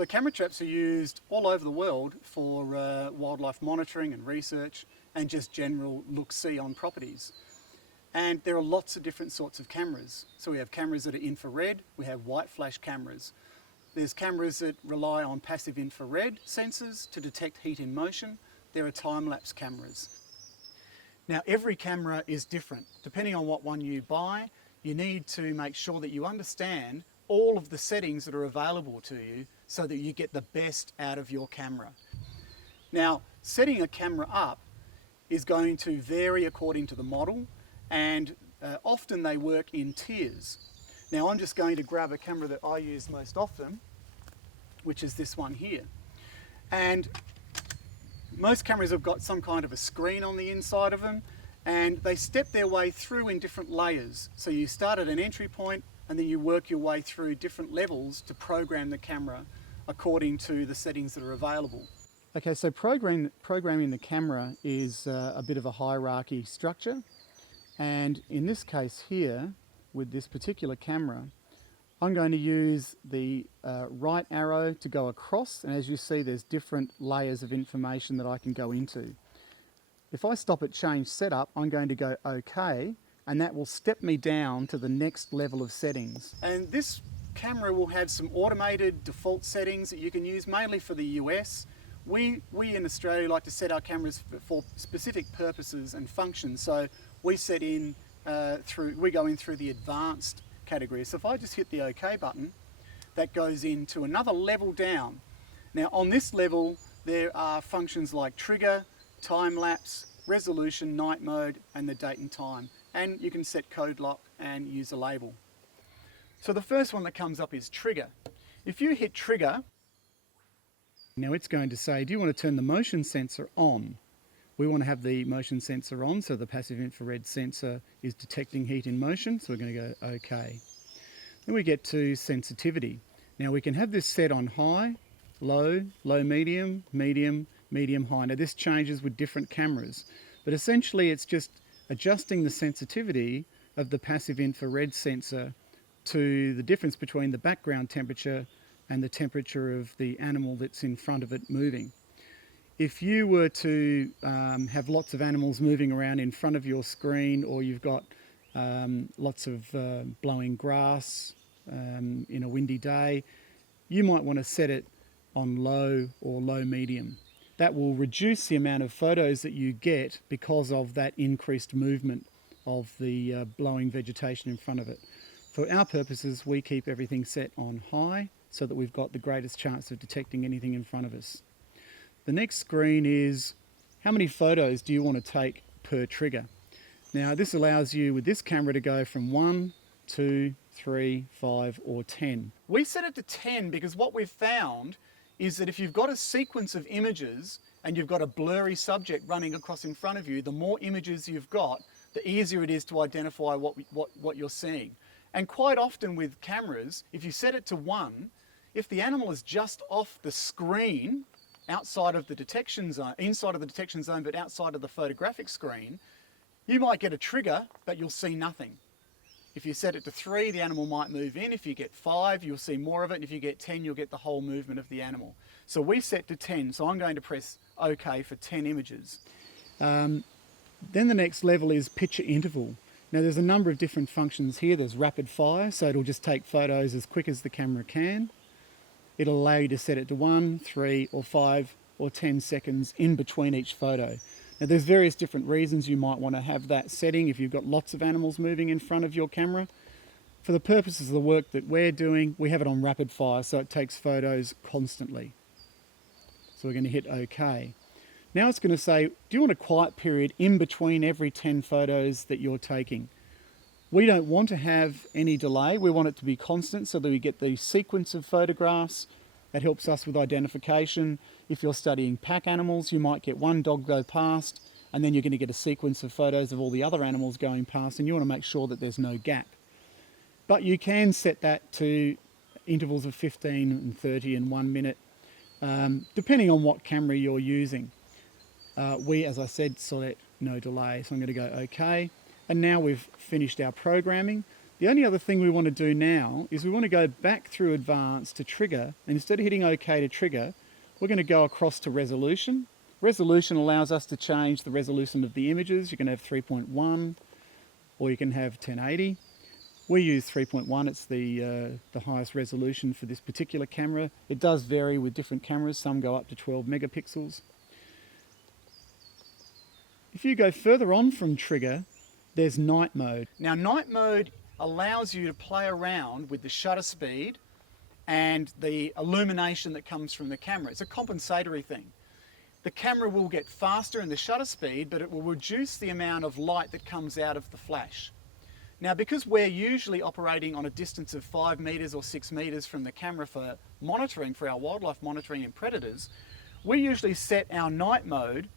So camera traps are used all over the world for wildlife monitoring and research and just general look-see on properties. And there are lots of different sorts of cameras. So we have cameras that are infrared, we have white flash cameras. There's cameras that rely on passive infrared sensors to detect heat in motion. There are time-lapse cameras. Now every camera is different. Depending on what one you buy, you need to make sure that you understand all of the settings that are available to you so that you get the best out of your camera. Now, setting a camera up is going to vary according to the model, and often they work in tiers. Now I'm just going to grab a camera that I use most often, which is this one here. And most cameras have got some kind of a screen on the inside of them, and they step their way through in different layers. So you start at an entry point and then you work your way through different levels to program the camera according to the settings that are available. Okay, so programming the camera is a bit of a hierarchy structure, and in this case here, with this particular camera, I'm going to use the right arrow to go across, and as you see there's different layers of information that I can go into. If I stop at change setup, I'm going to go OK, and that will step me down to the next level of settings. And this camera will have some automated default settings that you can use mainly for the US. We in Australia like to set our cameras for specific purposes and functions, so we set in we go in through the advanced category. So if I just hit the OK button, that goes into another level down. Now on this level there are functions like trigger, time lapse, resolution, night mode, and the date and time. And you can set code lock and use a label. So the first one that comes up is trigger. If you hit trigger, now it's going to say, do you want to turn the motion sensor on? We want to have the motion sensor on, so the passive infrared sensor is detecting heat in motion, so we're going to go OK. Then we get to sensitivity. Now we can have this set on high, low, low medium, medium, medium high. Now this changes with different cameras, but essentially it's just adjusting the sensitivity of the passive infrared sensor to the difference between the background temperature and the temperature of the animal that's in front of it moving. If you were to have lots of animals moving around in front of your screen, or you've got lots of blowing grass in a windy day, you might want to set it on low or low medium. That will reduce the amount of photos that you get because of that increased movement of the blowing vegetation in front of it. For our purposes, we keep everything set on high so that we've got the greatest chance of detecting anything in front of us. The next screen is how many photos do you want to take per trigger. Now this allows you with this camera to go from 1, 2, 3, 5 or 10. We set it to 10 because what we've found is that if you've got a sequence of images and you've got a blurry subject running across in front of you, the more images you've got, the easier it is to identify what you're seeing. And quite often with cameras, if you set it to 1, if the animal is just off the screen, outside of the detection zone, inside of the detection zone but outside of the photographic screen, you might get a trigger but you'll see nothing. If you set it to 3, the animal might move in. If you get 5, you'll see more of it. And if you get 10, you'll get the whole movement of the animal. So we set to 10, so I'm going to press OK for 10 images. Then the next level is picture interval. Now there's a number of different functions here. There's rapid fire, so it'll just take photos as quick as the camera can. It'll allow you to set it to 1, 3 or 5 or 10 seconds in between each photo. Now there's various different reasons you might want to have that setting if you've got lots of animals moving in front of your camera. For the purposes of the work that we're doing, we have it on rapid fire, so it takes photos constantly. So we're going to hit OK. Now it's going to say, do you want a quiet period in between every 10 photos that you're taking? We don't want to have any delay. We want it to be constant so that we get the sequence of photographs. That helps us with identification. If you're studying pack animals, you might get one dog go past and then you're going to get a sequence of photos of all the other animals going past, and you want to make sure that there's no gap. But you can set that to intervals of 15 and 30 and 1 minute, depending on what camera you're using. We, as I said, select no delay, so I'm going to go OK. And now we've finished our programming. The only other thing we want to do now is we want to go back through advanced to trigger, and instead of hitting OK to trigger, we're going to go across to resolution. Resolution allows us to change the resolution of the images. You can have 3.1 or you can have 1080. We use 3.1, it's the highest resolution for this particular camera. It does vary with different cameras, some go up to 12 megapixels. If you go further on from trigger, there's night mode. Now night mode allows you to play around with the shutter speed and the illumination that comes from the camera. It's a compensatory thing. The camera will get faster in the shutter speed, but it will reduce the amount of light that comes out of the flash. Now, because we're usually operating on a distance of 5 meters or 6 meters from the camera for monitoring, for our wildlife monitoring and predators, we usually set our night mode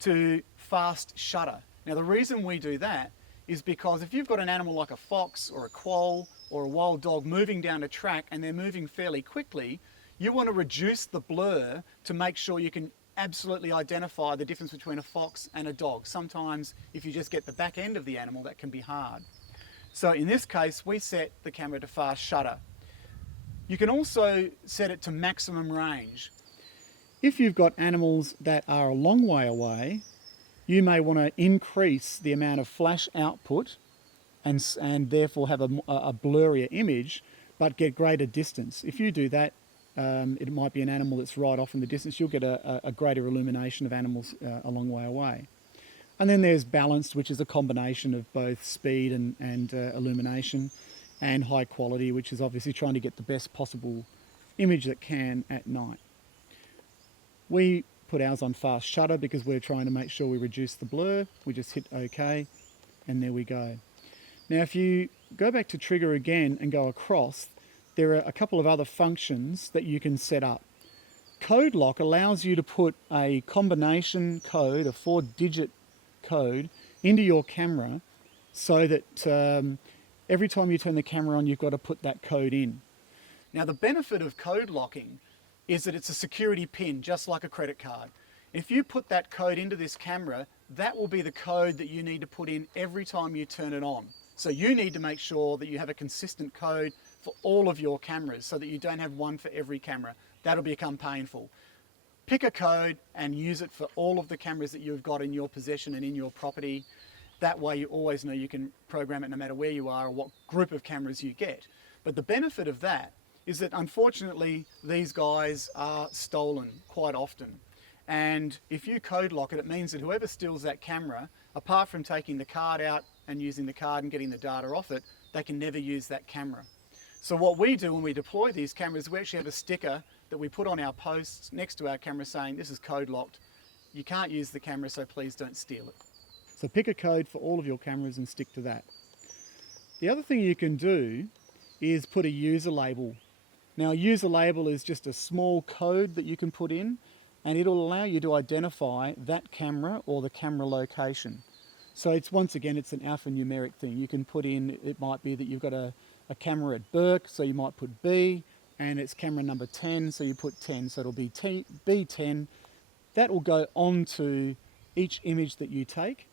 to fast shutter. Now, the reason we do that is because if you've got an animal like a fox or a quoll or a wild dog moving down a track and they're moving fairly quickly, you want to reduce the blur to make sure you can absolutely identify the difference between a fox and a dog. Sometimes if you just get the back end of the animal, that can be hard. So in this case, we set the camera to fast shutter. You can also set it to maximum range. If you've got animals that are a long way away, you may want to increase the amount of flash output and therefore have a blurrier image, but get greater distance. If you do that, it might be an animal that's right off in the distance, you'll get a greater illumination of animals a long way away. And then there's balanced, which is a combination of both speed and illumination, and high quality, which is obviously trying to get the best possible image that can at night. We put ours on fast shutter because we're trying to make sure we reduce the blur. We just hit OK, and there we go. Now if you go back to trigger again and go across, there are a couple of other functions that you can set up. Code lock allows you to put a combination code, a 4-digit code, into your camera so that every time you turn the camera on, you've got to put that code in. Now the benefit of code locking is that it's a security pin, just like a credit card. If you put that code into this camera, that will be the code that you need to put in every time you turn it on. So you need to make sure that you have a consistent code for all of your cameras so that you don't have one for every camera. That'll become painful. Pick a code and use it for all of the cameras that you've got in your possession and in your property. That way you always know you can program it no matter where you are or what group of cameras you get. But the benefit of that is that unfortunately these guys are stolen quite often. And if you code lock it, it means that whoever steals that camera, apart from taking the card out and using the card and getting the data off it, they can never use that camera. So what we do when we deploy these cameras, we actually have a sticker that we put on our posts next to our camera saying this is code locked. You can't use the camera, so please don't steal it. So pick a code for all of your cameras and stick to that. The other thing you can do is put a user label. Now a user label is just a small code that you can put in, and it'll allow you to identify that camera or the camera location. So it's once again, it's an alphanumeric thing. You can put in, it might be that you've got a camera at Burke, so you might put B, and it's camera number 10, so you put 10, so it'll be B10. That will go onto each image that you take,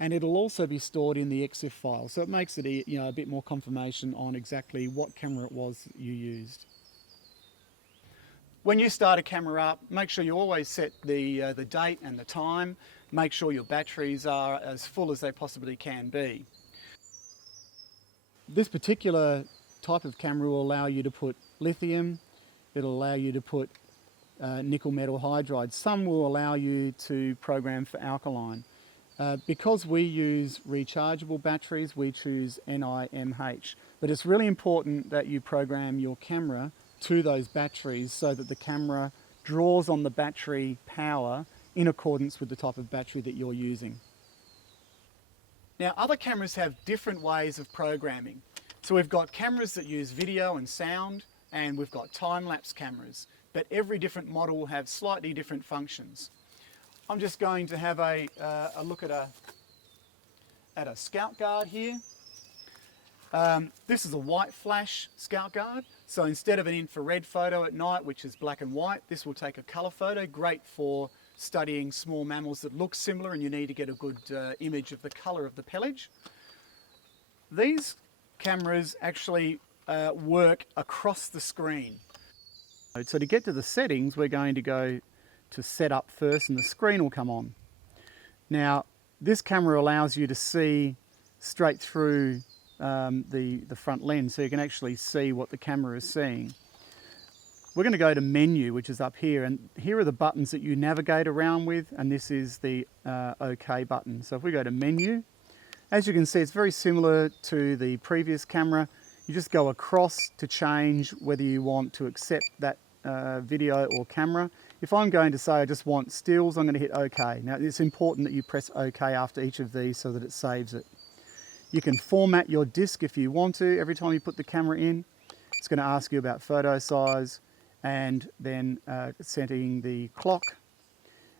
and it'll also be stored in the EXIF file. So it makes it a bit more confirmation on exactly what camera it was that you used. When you start a camera up, make sure you always set the date and the time. Make sure your batteries are as full as they possibly can be. This particular type of camera will allow you to put lithium, it'll allow you to put nickel metal hydride. Some will allow you to program for alkaline. Because we use rechargeable batteries, we choose NIMH. But it's really important that you program your camera to those batteries so that the camera draws on the battery power in accordance with the type of battery that you're using. Now, other cameras have different ways of programming. So we've got cameras that use video and sound, and we've got time-lapse cameras, but every different model will have slightly different functions. I'm just going to have a look at a Scout Guard here. This is a white flash Scout Guard. So instead of an infrared photo at night, which is black and white, this will take a colour photo, great for studying small mammals that look similar and you need to get a good image of the colour of the pelage. These cameras actually work across the screen. So to get to the settings, we're going to go to setup first and the screen will come on. Now, this camera allows you to see straight through the front lens, so you can actually see what the camera is seeing. We're going to go to menu, which is up here, and here are the buttons that you navigate around with, and this is the OK button. So if we go to menu, as you can see, it's very similar to the previous camera. You just go across to change whether you want to accept that video or camera. If I'm going to say I just want stills, I'm going to hit OK. Now it's important that you press OK after each of these so that it saves it. You can format your disc if you want to. Every time you put the camera in, it's going to ask you about photo size, and then setting the clock,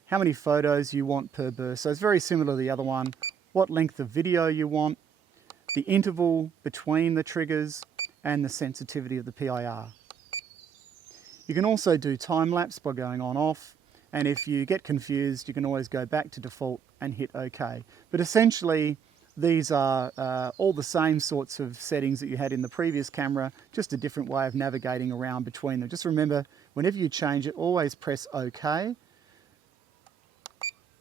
how many photos you want per burst. So it's very similar to the other one. What length of video you want, the interval between the triggers, and the sensitivity of the PIR. You can also do time lapse by going on off, and if you get confused, you can always go back to default and hit OK. But essentially, these are all the same sorts of settings that you had in the previous camera, just a different way of navigating around between them. Just remember, whenever you change it, always press OK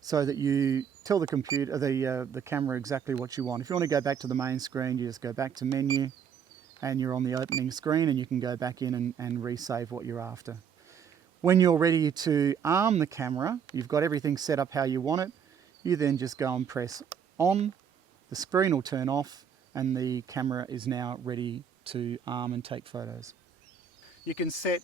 so that you tell the computer, the camera exactly what you want. If you want to go back to the main screen, you just go back to menu and you're on the opening screen and you can go back in and resave what you're after. When you're ready to arm the camera, you've got everything set up how you want it, you then just go and press on. The screen will turn off and the camera is now ready to arm and take photos. You can set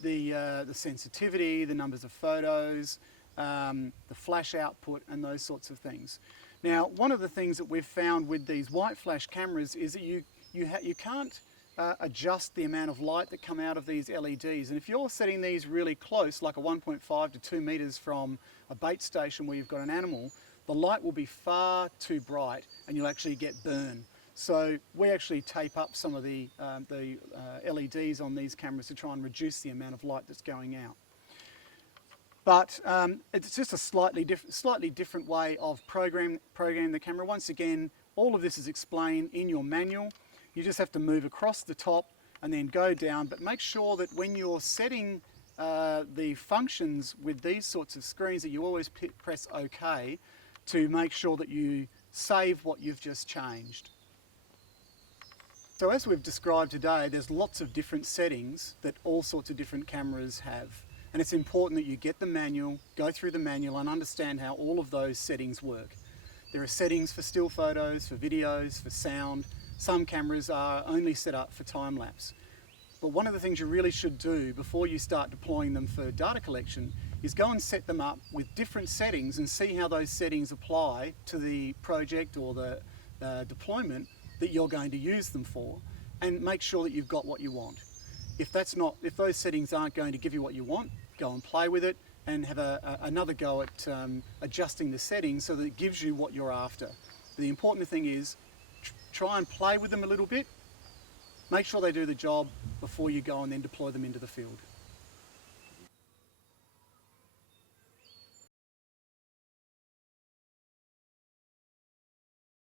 the sensitivity, the numbers of photos, the flash output and those sorts of things. Now, one of the things that we've found with these white flash cameras is that you can't adjust the amount of light that come out of these LEDs. And if you're setting these really close, like a 1.5 to 2 meters from a bait station where you've got an animal, the light will be far too bright and you'll actually get burn. So we actually tape up some of the LEDs on these cameras to try and reduce the amount of light that's going out. But it's just a slightly different way of programming the camera. Once again, all of this is explained in your manual. You just have to move across the top and then go down, but make sure that when you're setting the functions with these sorts of screens that you always press OK to make sure that you save what you've just changed. So as we've described today, there's lots of different settings that all sorts of different cameras have. And it's important that you get the manual, go through the manual and understand how all of those settings work. There are settings for still photos, for videos, for sound. Some cameras are only set up for time lapse. But one of the things you really should do before you start deploying them for data collection is go and set them up with different settings and see how those settings apply to the project or the deployment that you're going to use them for, and make sure that you've got what you want. If those settings aren't going to give you what you want, go and play with it and have another go at adjusting the settings so that it gives you what you're after. But the important thing is try and play with them a little bit, make sure they do the job before you go and then deploy them into the field.